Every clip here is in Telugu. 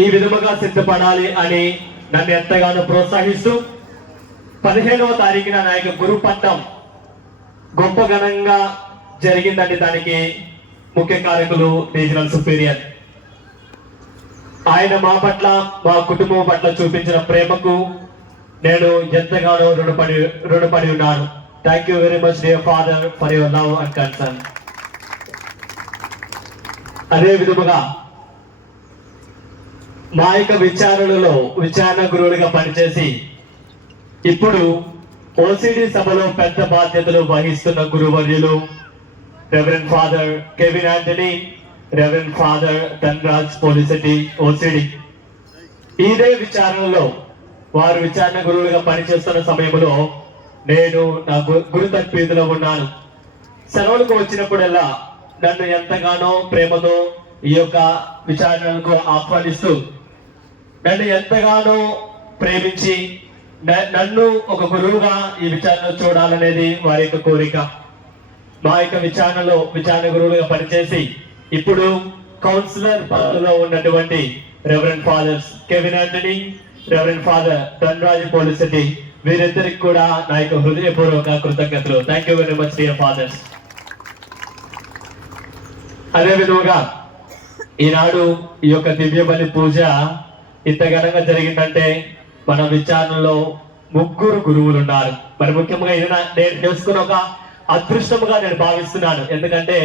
ఈ విధముగా సిద్ధపడాలి అని నన్ను ఎంతగానో ప్రోత్సహిస్తూ 15వ తారీఖున నా యొక్క గురు పట్టం గొప్ప ఘనంగా జరిగిందండి. దానికి ముఖ్య కారకులు రీజనల్ సుపీరియర్. ఆయన మా పట్ల, మా కుటుంబం పట్ల చూపించిన ప్రేమకు నేను ఎంతగానో రుణపడి ఉన్నాను. Thank you very much dear father for your love and concern. అదే విధముగా మా యొక్క విచారణ గురువులుగా పనిచేసి ఇప్పుడు ఓసిడి సభలో పెద్ద బాధ్యతలు వహిస్తున్న గురువర్యులు reverend father Kevin Antony, reverend father Dhanaraj Polisetty OCD. ఇదే విచారణలో వారు విచారణ గురువులుగా పనిచేస్తున్న సమయంలో నేను నా గురు తరబిదిలో ఉన్నాను. సెలవులకు వచ్చినప్పుడల్లా నన్ను ఎంతగానో ప్రేమతో ఈ యొక్క విచారణకు ఆహ్వానిస్తూ నన్ను ఎంతగానో ప్రేమించి నన్ను ఒక గురువుగా ఈ విచారణ చూడాలనేది వారి యొక్క కోరిక. మా యొక్క విచారణ గురువులుగా పనిచేసి ఇప్పుడు కౌన్సిలర్ పదవిలో ఉన్నటువంటి reverend fathers Kevin Antony, reverend father Dhanaraj Polisetty, వీరిద్దరికి కూడా నా యొక్క హృదయపూర్వక కృతజ్ఞతలు. Thank you very much dear fathers. అదే విధంగా ఈనాడు ఈ యొక్క దివ్య బలి పూజ ఇంత ఘనంగా జరిగిందంటే మన విచారణలో 3 గురువులు ఉన్నారు. మరి ముఖ్యంగా ఇది నేను తెలుసుకున్న ఒక అదృష్టముగా నేను భావిస్తున్నాను. ఎందుకంటే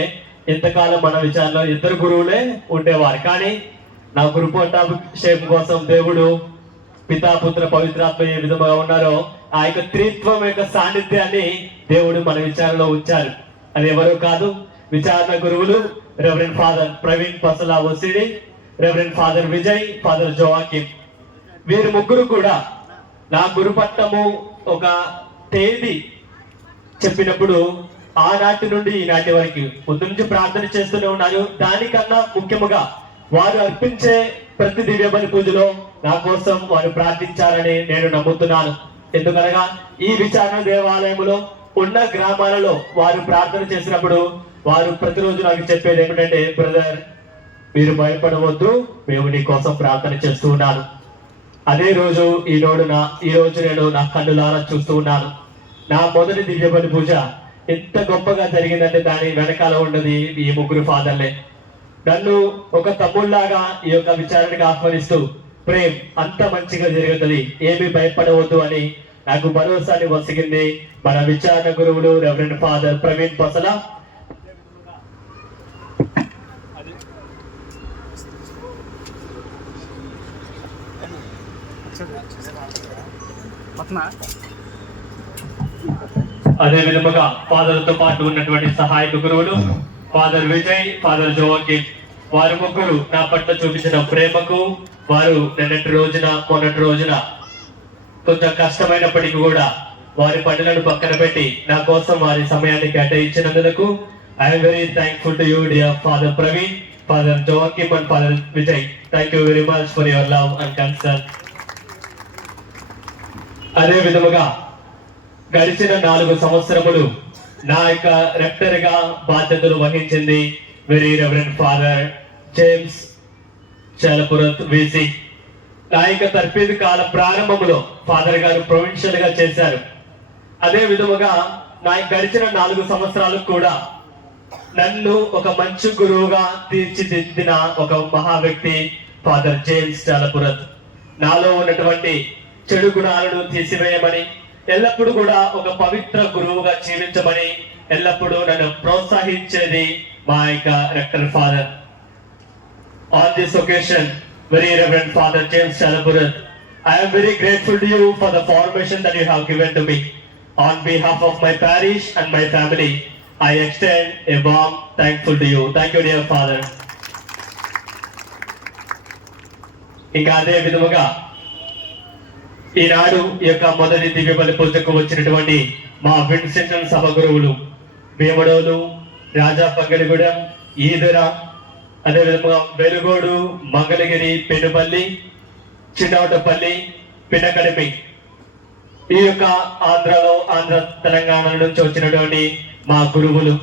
ఇంతకాలం మన విచారణలో 2 గురువులే ఉండేవారు. కానీ నా గురు పట్టాభిషేకం కోసం దేవుడు పితా పుత్ర పవిత్రాత్మ ఏ విధంగా ఉన్నారో ఆ యొక్క త్రిత్వం యొక్క సాన్నిధ్యాన్ని దేవుడు మన విచారణలో ఉంచారు. అది ఎవరో కాదు, విచారణ గురువులు reverend father Praveen Pasala OCD, reverend father Vijay, father Joachim. వీరు 3 కూడా నా గురు పట్టము ఒక తేదీ చెప్పినప్పుడు ఆనాటి నుండి ఈనాటి వరకు ముందు నుంచి ప్రార్థన చేస్తూనే ఉన్నారు. దానికన్నా ముఖ్యముగా వారు అర్పించే ప్రతి దివ్య బలి పూజలో నా కోసం వారు ప్రార్థించారని నేను నమ్ముతున్నాను. ఎందుకనగా ఈ విచారణ దేవాలయంలో ఉన్న గ్రామాలలో వారు ప్రార్థన చేసినప్పుడు వారు ప్రతిరోజు నాకు చెప్పేది ఏమిటంటే, బ్రదర్ మీరు భయపడవద్దు, మేము నీ కోసం ప్రార్థన చేస్తూ ఉన్నాను. అదే రోజు ఈ రోజు నేను నా కన్నులారా చూస్తూ ఉన్నాను. నా మొదటి దివ్య బలి పూజ ఎంత గొప్పగా జరిగిందంటే దాని వెనకాల ఉన్నది ఈ 3 ఫాదర్లే. నన్ను ఒక తమ్ముళ్లాగా ఈ యొక్క విచారణకు ఆహ్వానిస్తూ ప్రేమ్ అంత మంచిగా జరుగుతుంది, ఏమీ భయపడవద్దు అని నాకు భరోసాని వసిగింది మన విచారణ గురువులు రెవరెండ్ ఫాదర్ ప్రవీణ్ పసలా. అదే విధముగా ఫాదర్ తో పాటు ఉన్నటువంటి సహాయక గురువులు ఫాదర్ విజయ్, ఫాదర్ జోవాకిం, వారు 3 నా పట్ల చూపించిన ప్రేమకు వారు మొన్నటి రోజున కొంచెం కష్టమైనప్పటికీ కూడా వారి పనులను పక్కన పెట్టి నా కోసం వారి సమయాన్ని కేటాయించినందుకు I'm very thankful to you dear father Praveen, father Joachim and father Vijay. Thank you very much for your love and concern. అదే విధముగా గడిచిన 4 సంవత్సరములు నా యొక్క రెక్టర్ గా బాధ్యతలు వహించింది very reverend father James Chalapurath VC. నా యొక్క తర్ఫీదు కాల ప్రారంభంలో ఫాదర్ గారు ప్రొవిన్షియల్ గా చేశారు. అదే విధముగా నా గడిచిన 4 సంవత్సరాలకు కూడా నన్ను ఒక మంచి గురువుగా తీర్చిదిద్దిన ఒక మహా వ్యక్తి ఫాదర్ జేమ్స్ చాలపురత్. నాలో ఉన్నటువంటి చెడు గుణాలను తీసివేయమని, ఎల్లప్పుడూ కూడా ఒక పవిత్ర గురువుగా జీవించమని ఎల్లప్పుడూ నన్ను ప్రోత్సహించేది మా యొక్క rector father. On this occasion very reverend father James Chalapurath, I am very grateful to you for the formation that you have given to me. On behalf of my parish and my family, I extend a warm thankful to you. Thank you dear father. ఇంకా అదే విధముగా ఈనాడు ఈ యొక్క మొదటి దివ్య బలి పూజకు వచ్చినటువంటి మా విన్సెంట్ సభ గురువులు భీమడోలు, రాజా పంగడిగూడెం, ఈదర, అదేవిధంగా వెలుగోడు, మంగళగిరి, పెనుపల్లి, చిన్నవటపల్లి, పినకడిపి, ఈ యొక్క ఆంధ్ర తెలంగాణ నుంచి వచ్చినటువంటి మా గురువులు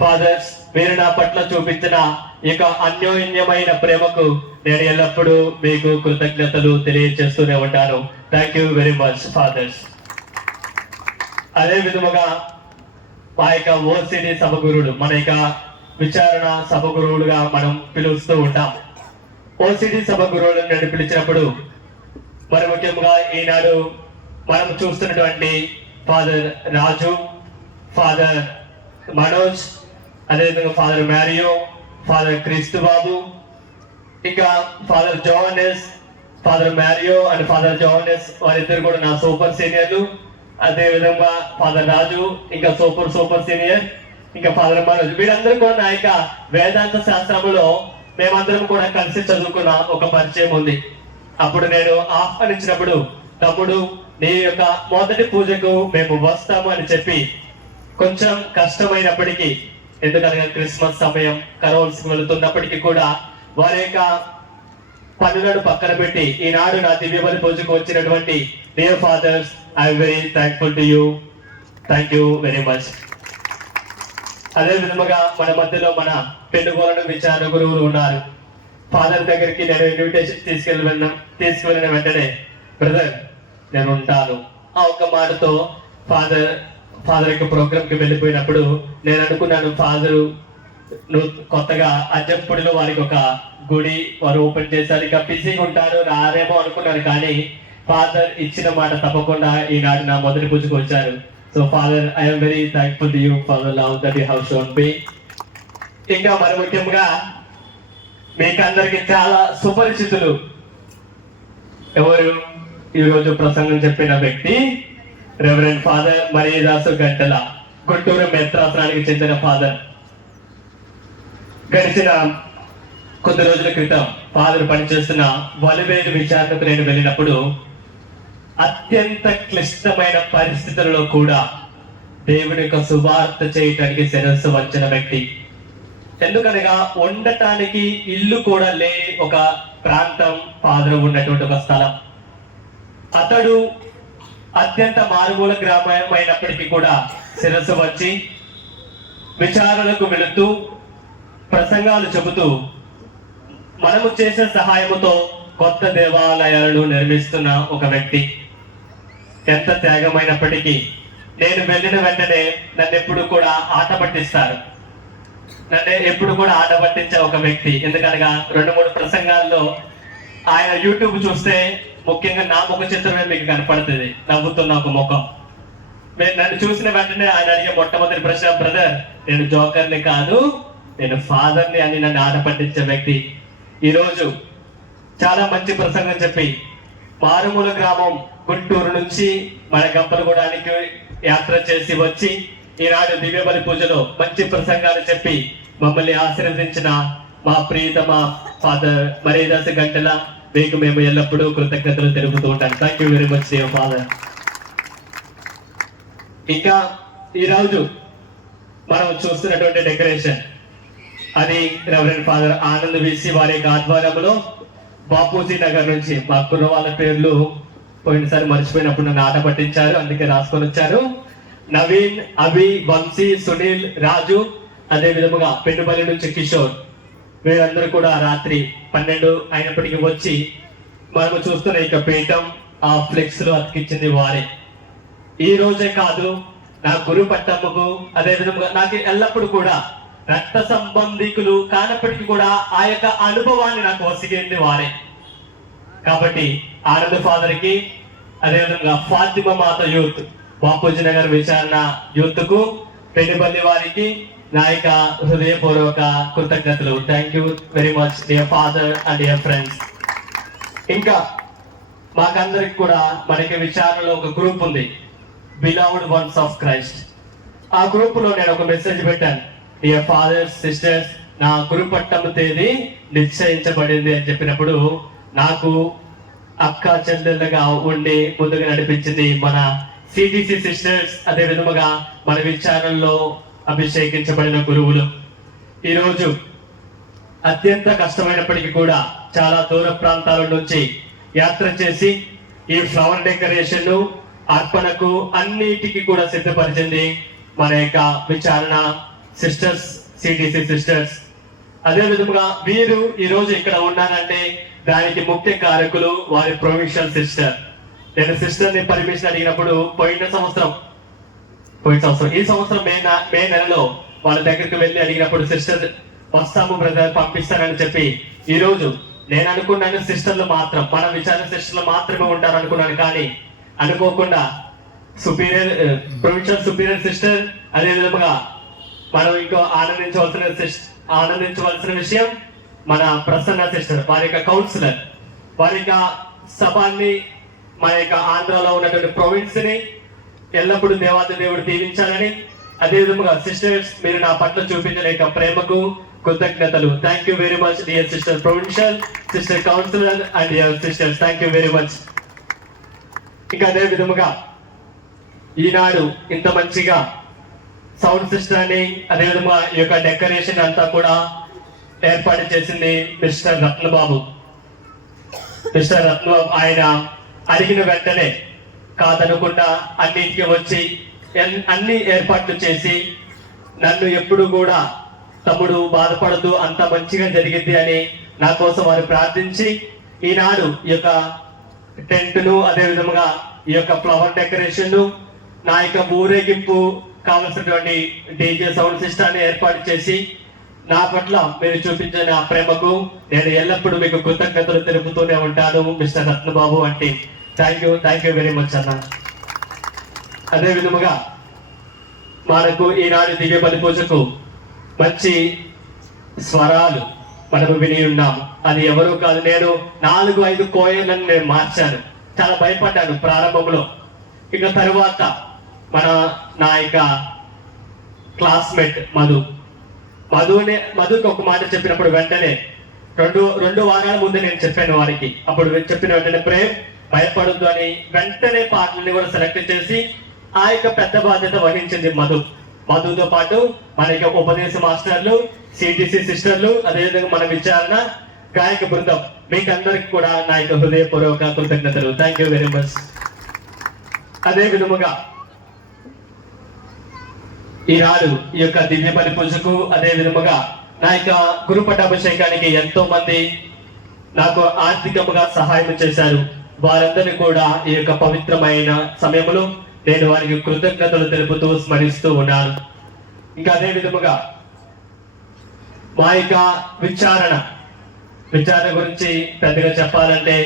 ఫాదర్స్, వీరు నా పట్ల చూపించిన ఈ యొక్క అన్యోన్యమైన ప్రేమకు నేను ఎల్లప్పుడూ మీకు కృతజ్ఞతలు తెలియజేస్తూనే ఉంటాను. Thank you very much fathers. అదే విధముగా మా యొక్క ఓసిడి సభ గురువుడు, మన యొక్క విచారణ సభ గురువులుగా మనం పిలుస్తూ ఉంటాం. ఓసిడి సభ గురువులను నేను పిలిచినప్పుడు మరి ముఖ్యంగా ఈనాడు మనం చూస్తున్నటువంటి ఫాదర్ రాజు, ఫాదర్ మనోజ్, అదేవిధంగా father Mario, father Kristu Babu, ఇంకా father Johannes, father Mario and father Johannes వారిద్దరు కూడా నా సూపర్ సీనియర్లు. అదే విధంగా ఫాదర్ రాజు ఇంకా సూపర్ సీనియర్, ఇంకా ఫాదర్ మనోజ్, వీరందరూ కూడా నా యొక్క వేదాంత శాస్త్రములో మేమందరం కూడా కలిసి చదువుకున్న ఒక పరిచయం ఉంది. అప్పుడు నేను ఆహ్వానించినప్పుడు, తమ్ముడు నీ యొక్క మొదటి పూజకు మేము వస్తాము అని చెప్పి, కొంచెం కష్టమైనప్పటికీ, ఎందుకనగా క్రిస్మస్ సమయం కరోల్స్కి వెళుతున్నప్పటికీ కూడా వారి యొక్క పనులను పక్కన పెట్టి ఈనాడు నా దివ్య బలి పూజకు వచ్చినటువంటి dear fathers, I'm very thankful to you. Thank you very much. అదే విధముగా మన మధ్యలో మన పెనుగోలను విచారణ గురువులు ఉన్నారు. ఫాదర్ దగ్గరికి నేను ఇన్విటేషన్ తీసుకువెళ్ళిన వెంటనే, బ్రదర్ నేను ఉంటాను ఆ ఒక్క మాటతో ఫాదర్ యొక్క ప్రోగ్రామ్ కి వెళ్ళిపోయినప్పుడు నేను అనుకున్నాను, ఫాదరు కొత్తగా అజ్జంపూడిలో వారికి ఒక గుడి వారు ఓపెన్ చేశారు, ఇక బిజీగా ఉంటారు రారేమో అనుకున్నాను. కానీ ఫాదర్ ఇచ్చిన మాట తప్పకుండా ఈనాడు నా మొదటి పూజకు వచ్చారు. So father, I'm very thankful to you for the love that you have shown me. ఇంకా మరి ముఖ్యంగా మీకందరికి చాలా సుపరిచితులు ఎవరు, ఈరోజు ప్రసంగం చెప్పిన వ్యక్తి రెవరెండ్ ఫాదర్ మరియదాసు గంటల, గుంటూరు మెత్రాసనానికి చెందిన ఫాదర్. గడిచిన కొద్ది రోజుల క్రితం ఫాదర్ పనిచేస్తున్న వలివేలు విచారణకు నేను వెళ్ళినప్పుడు అత్యంత క్లిష్టమైన పరిస్థితులలో కూడా దేవుని యొక్క సువార్త చేయటానికి శిరస్సు వంచిన వ్యక్తి. ఎందుకనగా ఉండటానికి ఇల్లు కూడా లేని ఒక ప్రాంతం ఫాదర్ ఉన్నటువంటి ఒక స్థలం. అతడు అత్యంత మారుమూల గ్రామమైనప్పటికీ కూడా శిరస్సు వచ్చి విచారణకు వెళుతూ ప్రసంగాలు చెబుతూ మనము చేసే సహాయముతో కొత్త దేవాలయాలను నిర్మిస్తున్న ఒక వ్యక్తి. ఎంత త్యాగమైనప్పటికీ నేను వెళ్ళిన వెంటనే నన్ను ఎప్పుడు కూడా ఆట పట్టిస్తారు, ఎప్పుడు కూడా ఆట పట్టించే ఒక వ్యక్తి. ఎందుకనగా 2-3 ప్రసంగాల్లో ఆయన యూట్యూబ్ చూస్తే ముఖ్యంగా నా ముఖ చిత్రమే మీకు కనపడుతుంది, నవ్వుతున్న ఒక ముఖం. నన్ను చూసిన వెంటనే ఆయన అడిగే మొట్టమొదటి ప్రశ్న, బ్రదర్ నేను జోకర్ని కాదు, నేను ఫాదర్ని అని నన్ను ఆట పట్టించే వ్యక్తి. ఈరోజు చాలా మంచి ప్రసంగం చెప్పి మారుమూల గ్రామం గుంటూరు నుంచి మన గంపలగూడానికి యాత్ర చేసి వచ్చి ఈనాడు దివ్య బలి పూజలో మంచి ప్రసంగాలు చెప్పి మమ్మల్ని ఆశీర్వదించిన మా ప్రియతమ ఫాదర్ మరియదాసు గంటల, మీకు మేము ఎల్లప్పుడూ కృతజ్ఞతలు తెలుపుతూ ఉంటాం. Thank you very much dear father. ఇంకా ఈరోజు మనం చూస్తున్నటువంటి డెకరేషన్, అది రెవరెండ్ ఫాదర్ ఆనంద్ విసి వారి యొక్క ఆధ్వర్యంలో బాపూజీ నగర్ నుంచి, మా కుర్ర వాళ్ళ పేర్లు పోయినసారి మర్చిపోయినప్పుడు నన్ను ఆట పట్టించారు, అందుకే రాసుకొని వచ్చారు. నవీన్, అభి, వంశీ, సునీల్, రాజు, అదే విధముగా పెన్నుపల్లి నుంచి కిషోర్, వీరందరూ కూడా రాత్రి 12 అయినప్పటికీ వచ్చి మనము చూస్తున్న ఇక పీఠం ఆ ఫ్లెక్స్ లో అతికించింది వారే. ఈ రోజే కాదు, నా గురు పట్టమ్మకు అదే విధంగా నాకు ఎల్లప్పుడు కూడా రక్త సంబంధికులు కానప్పటికీ కూడా ఆ యొక్క అనుభవాన్ని నాకు వసిగింది వారే. కాబట్టి ఆనంద్ ఫాదర్ కి, అదేవిధంగా ఫాతిమా మాత యూత్, బాపూజీ నగర్ విచారణ యూత్ కు, పెన్నుపల్లి వారికి నా యొక్క హృదయపూర్వక కృతజ్ఞతలు. Thank you very much dear father and dear friends. ఇంకా మాకందరికి కూడా మనకి విచారణలో ఒక గ్రూప్ ఉంది, బిలవ్డ్ వన్స్ ఆఫ్ క్రైస్ట్. ఆ గ్రూప్ లో నేను ఒక మెసేజ్ పెట్టాను, డియర్ ఫాదర్స్, సిస్టర్స్, నా గురు పట్టము తేదీ నిశ్చయించబడింది అని చెప్పినప్పుడు నాకు అక్క చెల్లెళ్ళగా ఉండి ముందుగా నడిపించింది మన సిటిసి సిస్టర్స్, అదే విధముగా మన విచారణలో అభిషేకించబడిన గురువులు. ఈరోజు అత్యంత కష్టమైనప్పటికీ కూడా చాలా దూర ప్రాంతాల నుంచి యాత్ర చేసి ఈ ఫ్లవర్ డెకరేషన్ అర్పణకు అన్నిటికీ కూడా సిద్ధపరిచింది మన యొక్క విచారణ సిస్టర్స్, సిటిసి సిస్టర్స్. అదే విధముగా వీరు ఈ రోజు ఇక్కడ ఉన్నారంటే దానికి ముఖ్య కారకులు వారి ప్రొవిన్షియల్ సిస్టర్. నేను సిస్టర్ ని పర్మిషన్ అడిగినప్పుడు పోయిన సంవత్సరం ఈ సంవత్సరం మే నెలలో వాళ్ళ దగ్గరికి వెళ్ళి అడిగినప్పుడు సిస్టర్ వస్తాము బ్రదర్ పంపిస్తానని చెప్పి, ఈ రోజు నేను అనుకున్నాను సిస్టర్లు మాత్రం మన విచారణ సిస్టర్లు మాత్రమే ఉంటారు అనుకున్నాను. కానీ అనుకోకుండా ప్రొవిన్షియల్ సుపీరియర్ సిస్టర్, అదే విధముగా మనం ఇంకో ఆనందించవలసిన విషయం మన ప్రసన్న సిస్టర్, వారి యొక్క కౌన్సిలర్, వారి యొక్క సభాన్ని, మన యొక్క ఆంధ్రాలో ఉన్నటువంటి ప్రొవిన్స్ ని ఎల్లప్పుడూ దేవాది దేవుడు దీవించాలని, అదే విధముగా సిస్టర్స్ మీరు నా పట్ల చూపించిన యొక్క ప్రేమకు కృతజ్ఞతలు. Thank you very much dear sister provincial, sister counsellor and dear sisters, thank you very much. ఇంకా అదే విధముగా ఈనాడు ఇంత మంచిగా సౌండ్ సిస్టర్ అని, అదేవిధంగా ఈ యొక్క డెకరేషన్ అంతా కూడా ఏర్పాటు చేసింది మిస్టర్ రత్నబాబు. ఆయన అడిగిన వెంటనే కాదనకుండా అన్నింటికి వచ్చి అన్ని ఏర్పాట్లు చేసి నన్ను ఎప్పుడు కూడా తమ్ముడు బాధపడదు, అంత మంచిగా జరిగింది అని నా కోసం వారు ప్రార్థించి ఈనాడు ఈ యొక్క టెంట్ ను, అదే విధముగా ఈ యొక్క ఫ్లవర్ డెకరేషన్, నా యొక్క ఊరేగింపు కావలసినటువంటి డీజే సౌండ్ సిస్టాన్ని ఏర్పాటు చేసి నా పట్ల మీరు చూపించిన ప్రేమకు నేను ఎల్లప్పుడూ మీకు కృతజ్ఞతలు తెలుపుతూనే ఉంటాను మిస్టర్ రత్నబాబు అంటే. థ్యాంక్ యూ వెరీ మచ్ అన్న. అదే విధముగా మనకు ఈనాడు దివ్య బలి పూజకు మంచి స్వరాలు మనము విని ఉన్నాము. అది ఎవరో కాదు, నేను 4-5 కోయలను నేను మార్చాను. చాలా భయపడ్డాను ప్రారంభంలో. ఇక తరువాత నా యొక్క క్లాస్మేట్ మధుకి ఒక మాట చెప్పినప్పుడు వెంటనే రెండు వారాల ముందే నేను చెప్పాను వారికి. అప్పుడు చెప్పిన వెంటనే ప్రేమ్ భయపడద్దు అని వెంటనే పాటలని కూడా సెలెక్ట్ చేసి ఆ యొక్క పెద్ద బాధ్యత వహించింది మధుతో పాటు మన యొక్క ఉపదేశ మాస్టర్లు, సిటిసి సిస్టర్లు, అదేవిధంగా మన విచారణ గాయక బృందం, మీకందరికి కూడా నా యొక్క హృదయపూర్వక కృతజ్ఞతలు. Thank you very much. అదే విధముగా ఈనాడు ఈ యొక్క దివ్య బలి పూజకు, అదే విధముగా నా యొక్క గురు పట్టాభిషేకానికి ఎంతో మంది నాకు ఆర్థికముగా సహాయం చేశారు. వారందరినీ కూడా ఈ యొక్క పవిత్రమైన సమయంలో నేను వారికి కృతజ్ఞతలు తెలుపుతూ స్మరిస్తూ ఉన్నాను. ఇంకా అదే విధముగా మా యొక్క విచారణ గురించి పెద్దగా చెప్పాలంటే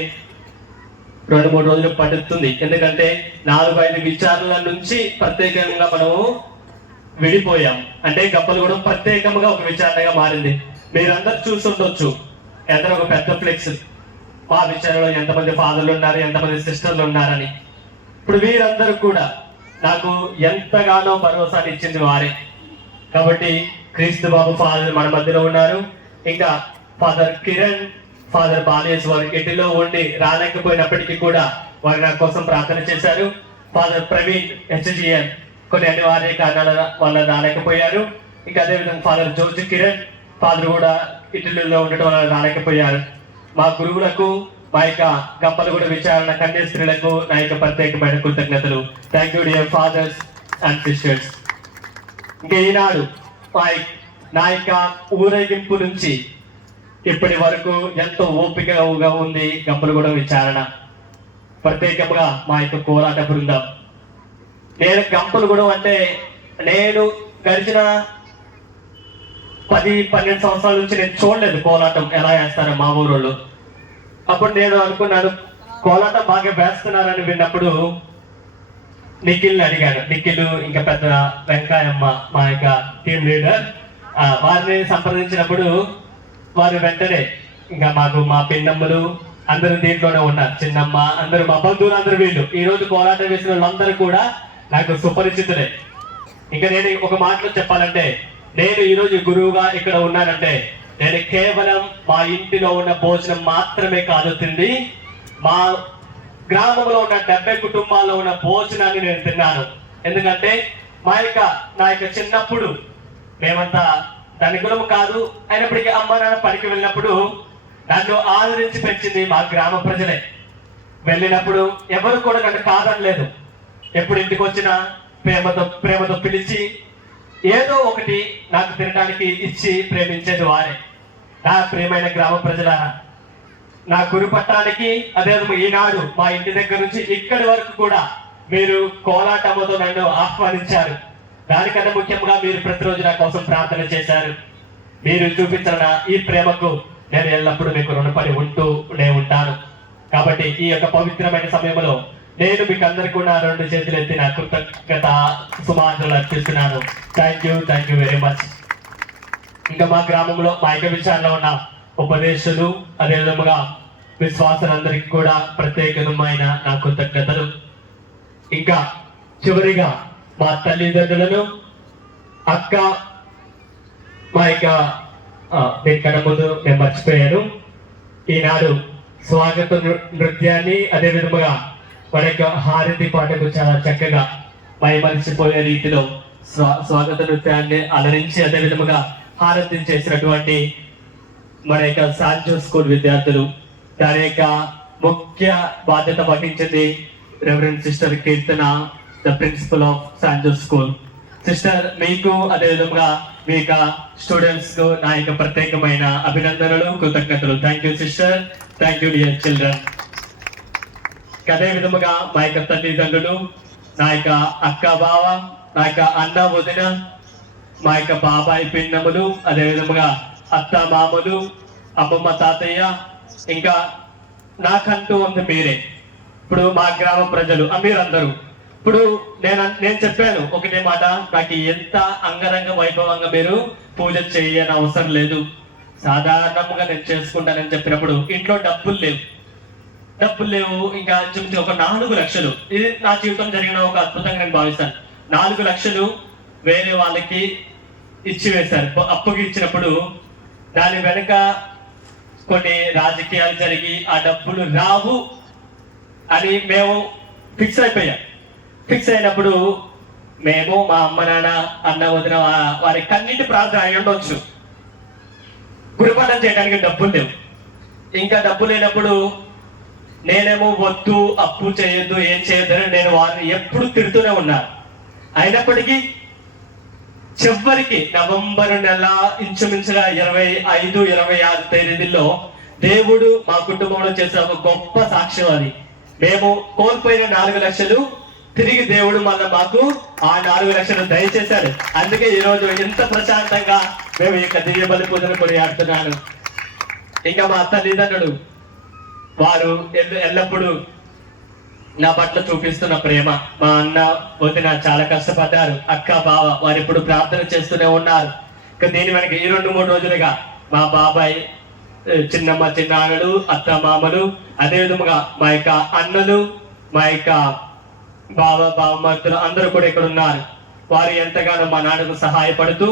2-3 రోజులు పడుతుంది. ఎందుకంటే 4-5 విచారణల నుంచి ప్రత్యేకంగా మనము విడిపోయాం. అంటే గప్పలగూడెం ప్రత్యేకంగా ఒక విచారణగా మారింది. మీరందరూ చూస్తుండొచ్చు ఎదురు ఒక పెద్ద ఫ్లెక్స్, మా విచారణలో ఎంతమంది ఫాదర్లు ఉన్నారు, ఎంతమంది సిస్టర్లు ఉన్నారని. ఇప్పుడు వీరందరూ కూడా నాకు ఎంతగానో భరోసాని ఇచ్చింది వారే. కాబట్టి క్రీస్తు బాబు ఫాదర్ మన మధ్యలో ఉన్నారు. ఇంకా ఫాదర్ కిరణ్, ఫాదర్ బాలేజ్ వారు ఎటిలో ఉండి రాలేకపోయినప్పటికీ కూడా వారు నా కోసం ప్రార్థన చేశారు. ఫాదర్ ప్రవీణ్ హెచ్జిఎన్ కొన్ని అనివార్య కారణాల వల్ల రాలేకపోయారు. ఇంకా అదేవిధంగా ఫాదర్ జోర్జ్ కిరణ్ ఫాదర్ కూడా ఇటలీలో ఉండటం వల్ల రాలేకపోయారు. మా గురువులకు, మా యొక్క గంపలగూడ విచారణ కన్యాస్త్రీలకు నా యొక్క ప్రత్యేకమైన కృతజ్ఞతలు. Thank you dear fathers and sisters. ఇంకా ఈనాడు నా యొక్క ఊరేగింపు నుంచి ఇప్పటి వరకు ఎంతో ఓపికగా ఉంది గంపలగూడ విచారణ. ప్రత్యేకంగా మా యొక్క కోలాట బృందం. నేను గంపలగూడెం అంటే నేను గడిచిన 10-12 సంవత్సరాల నుంచి నేను చూడలేదు కోలాటం ఎలా వేస్తారో మా ఊరోళ్ళు. అప్పుడు నేను అనుకున్నాను కోలాటం బాగా వేస్తున్నారని విన్నప్పుడు నిఖిల్ని అడిగాను. నిఖిల్ ఇంకా పెద్ద వెంకాయమ్మ మా యొక్క టీమ్ లీడర్, వారిని సంప్రదించినప్పుడు వారు వెంటనే ఇంకా మా పిన్నమ్మలు అందరూ దీంట్లోనే ఉన్నారు, చిన్నమ్మ అందరూ మా బంధువులు అందరూ వీళ్ళు ఈ రోజు కోలాటం వేసిన వాళ్ళందరూ కూడా నాకు సుపరిచితులే. ఇంకా నేను ఒక మాటలో చెప్పాలంటే నేను ఈరోజు గురువుగా ఇక్కడ ఉన్నానంటే నేను కేవలం మా ఇంటిలో ఉన్న భోజనం మాత్రమే కాదు తింది, మా గ్రామంలో ఉన్న 70 కుటుంబాల్లో ఉన్న భోజనాన్ని నేను తిన్నాను. ఎందుకంటే నా యొక్క చిన్నప్పుడు మేమంతా ధనికులం కాదు, అయినప్పటికీ అమ్మ నాన్న పనికి వెళ్ళినప్పుడు నన్ను ఆదరించి పెంచింది మా గ్రామ ప్రజలే. వెళ్ళినప్పుడు ఎవరు కూడా నన్ను కాదనలేదు. ఎప్పుడు ఇంటికి వచ్చినా ప్రేమతో పిలిచి ఏదో ఒకటి నాకు తినడానికి ఇచ్చి ప్రేమించేది వారే. నా ప్రియమైన గ్రామ ప్రజలారా, నా గురు పట్టానికి అదే ఈనాడు మా ఇంటి దగ్గర నుంచి ఇక్కడి వరకు కూడా మీరు కోలాటముతో నన్ను ఆహ్వానించారు. దానికన్నా ముఖ్యంగా మీరు ప్రతిరోజు నా కోసం ప్రార్థన చేశారు. మీరు చూపించిన ఈ ప్రేమకు నేను ఎల్లప్పుడూ మీకు రుణపడి ఉంటాను. కాబట్టి ఈ యొక్క పవిత్రమైన సమయంలో నేను మీకు అందరికీ కూడా 2 చేతులు ఎత్తి నా కృతజ్ఞత సుమాంజలు అర్పిస్తున్నాను. Thank you very much. ఇంకా మా గ్రామంలో మా యొక్క విషయాల్లో ఉన్న ఉపదేశాలు అదే విధముగా విశ్వాసులందరికీ కూడా ప్రత్యేకమైన నా కృతజ్ఞతలు. ఇంకా చివరిగా మా తల్లిదండ్రులను, అక్క, మా యొక్క దీనికన్నా ముందు నేను మర్చిపోయాను, ఈనాడు స్వాగత నృత్యాన్ని అదే విధముగా వారి యొక్క హారతి పాటకు చాలా చక్కగా మైమరిచిపోయే రీతిలో స్వాగత నృత్యాన్ని అలరించి అదే విధముగా హారతి చేసినటువంటి మన యొక్క సాంజో స్కూల్ విద్యార్థులు. దాని యొక్క ముఖ్య బాధ్యత వహించింది reverend sister Keerthana, the principal of Sanjo school. Sister, మీకు అదే విధంగా మీ యొక్క స్టూడెంట్స్ కు నా యొక్క ప్రత్యేకమైన అభినందనలు, కృతజ్ఞతలు. Thank you sister, thank you dear children. అదే విధముగా మా యొక్క తల్లిదండ్రులు, నా యొక్క అక్క బావ, నా యొక్క అన్న వదిన, మా యొక్క బాబాయ్ పిన్నములు, అదే విధముగా అత్త మామలు, అమ్మమ్మ తాతయ్య, ఇంకా నాకంటూ ఉంది మీరే. ఇప్పుడు మా గ్రామ ప్రజలు మీరందరూ. ఇప్పుడు నేను చెప్పాను ఒకటే మాట, నాకు ఎంత అంగరంగ వైభవంగా మీరు పూజ చేయని అవసరం లేదు, సాధారణంగా నేను చేసుకుంటానని చెప్పినప్పుడు ఇంట్లో డబ్బులు లేవు. ఇంకా ఒక 4 లక్షలు, ఇది నా జీవితం జరిగిన ఒక అద్భుతంగా నేను భావిస్తాను. 4 లక్షలు వేరే వాళ్ళకి ఇచ్చి వేశారు. అప్పుకి ఇచ్చినప్పుడు దాని వెనుక కొన్ని రాజకీయాలు జరిగి ఆ డబ్బులు రావు అని మేము ఫిక్స్ అయినప్పుడు మేము, మా అమ్మ నాన్న, అన్న వదిన వారి కన్నింటి ప్రార్థన అయి ఉండొచ్చు. గురుపాఠం చేయడానికి డబ్బులు లేవు. ఇంకా డబ్బు లేనప్పుడు నేనేమో వద్దు, అప్పు చేయొద్దు, ఏం చేయొద్దని నేను వారిని ఎప్పుడు తిడుతూనే ఉన్నాను. అయినప్పటికీ చివరికి నవంబర్ నెల ఇంచుమించుగా 25-26 తేదీల్లో దేవుడు మా కుటుంబంలో చేసిన ఒక గొప్ప సాక్ష్యం అది. మేము కోల్పోయిన 4 లక్షలు తిరిగి దేవుడు మళ్ళీ మాకు ఆ 4 లక్షలు దయచేశాడు. అందుకే ఈ రోజు ఎంత ప్రశాంతంగా మేము ఈ దివ్య బలి పూజను కొనియాడుతున్నాను. ఇంకా మా తల్లిదండ్రులు వారు ఎల్లప్పుడూ నా పట్ల చూపిస్తున్న ప్రేమ, మా అన్న వదిన చాలా కష్టపడ్డారు, అక్క బావ వారు ఇప్పుడు ప్రార్థన చేస్తూనే ఉన్నారు. ఇంకా దీని వెనక ఈ 2-3 రోజులుగా మా బాబాయ్, చిన్నమ్మ చిన్నాన్నలు, అత్త మామలు, అదే విధముగా మా యొక్క అన్నలు, మా యొక్క బావమర్తులు అందరూ కూడా ఇక్కడ ఉన్నారు. వారు ఎంతగానో మా నాన్నకు సహాయపడుతూ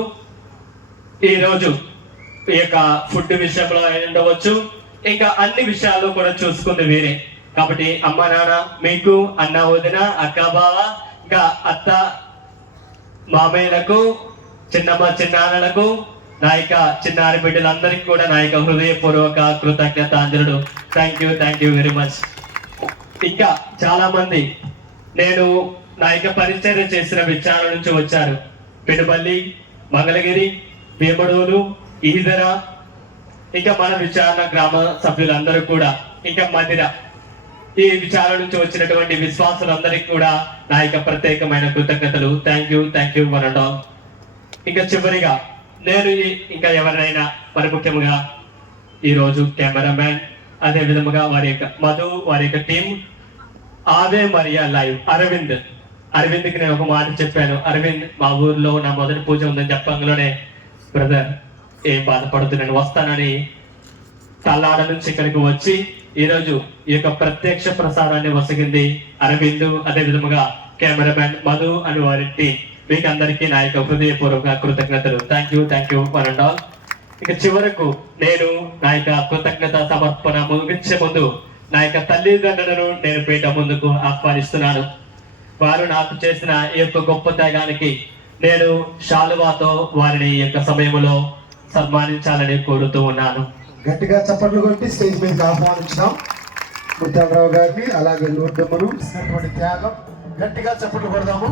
ఈ రోజు ఈ యొక్క ఫుడ్ విషయంలో ఉండవచ్చు, ఇంకా అన్ని విషయాల్లో కూడా చూసుకుంది వీరే. కాబట్టి అమ్మ నాన్న, మీకు, అన్న వదిన, అక్క బావ, ఇంకా అత్త మామయ్యలకు, చిన్నమ్మ చిన్నాన్నలకు, నా యొక్క చిన్నారి బిడ్డలందరికీ కూడా నా యొక్క హృదయపూర్వక కృతజ్ఞతాంజలుడు. Thank you very much. ఇంకా చాలా మంది నేను నా యొక్క పరిచర్య చేసిన విచారణ నుంచి వచ్చారు. పెనుబల్లి, మంగళగిరి, భీమడోలు, ఈదర, ఇంకా మన విచారణ గ్రామ సభ్యులందరూ కూడా, ఇంకా మదిర, ఈ విచారణ నుంచి వచ్చినటువంటి విశ్వాసులందరికీ కూడా నా యొక్క ప్రత్యేకమైన కృతజ్ఞతలు. Thank you one and all. ఇంకా చివరిగా నేను ఇంకా ఎవరైనా మరి ముఖ్యంగా ఈరోజు కెమెరామ్యాన్, అదే విధముగా వారి యొక్క మధు, వారి యొక్క టీం, ఆవే మరియా లైవ్, అరవింద్కి నేను ఒక మాట చెప్పాను. అరవింద్, మా ఊర్లో నా మొదటి పూజ ఉందని చెప్పంగానే, బ్రదర్ ఏం బాధపడుతూ నేను వస్తానని తల్లాడ నుంచి ఇక్కడికి వచ్చి ఈరోజు ఈ యొక్క ప్రత్యక్ష ప్రసారాన్ని వసగింది అరవింద్, అదే విధముగా కెమెరామ్యాన్ మధు అని వారి టీం. మీకు అందరికీ నా యొక్క హృదయపూర్వక కృతజ్ఞతలు. Thank you one and all. ఇక చివరకు నేను నా యొక్క కృతజ్ఞత సమర్పణ ముగించే ముందు నా యొక్క తల్లిదండ్రులను నేను పీఠ ముందుకు ఆహ్వానిస్తున్నాను. వారు నాకు చేసిన ఈ యొక్క గొప్ప త్యాగానికి నేను శాలువాతో వారిని ఈ యొక్క సమయంలో సన్మానించాలని కోరుతూ ఉన్నాను. గట్టిగా చప్పట్లు కొట్టి స్టేజ్ మీద ఆహ్వానించినాం ముత్యాలరావు గారిని, అలాగే లూర్దమ్మను ఇచ్చినటువంటి త్యాగం. గట్టిగా చప్పట్లు కొడదాము.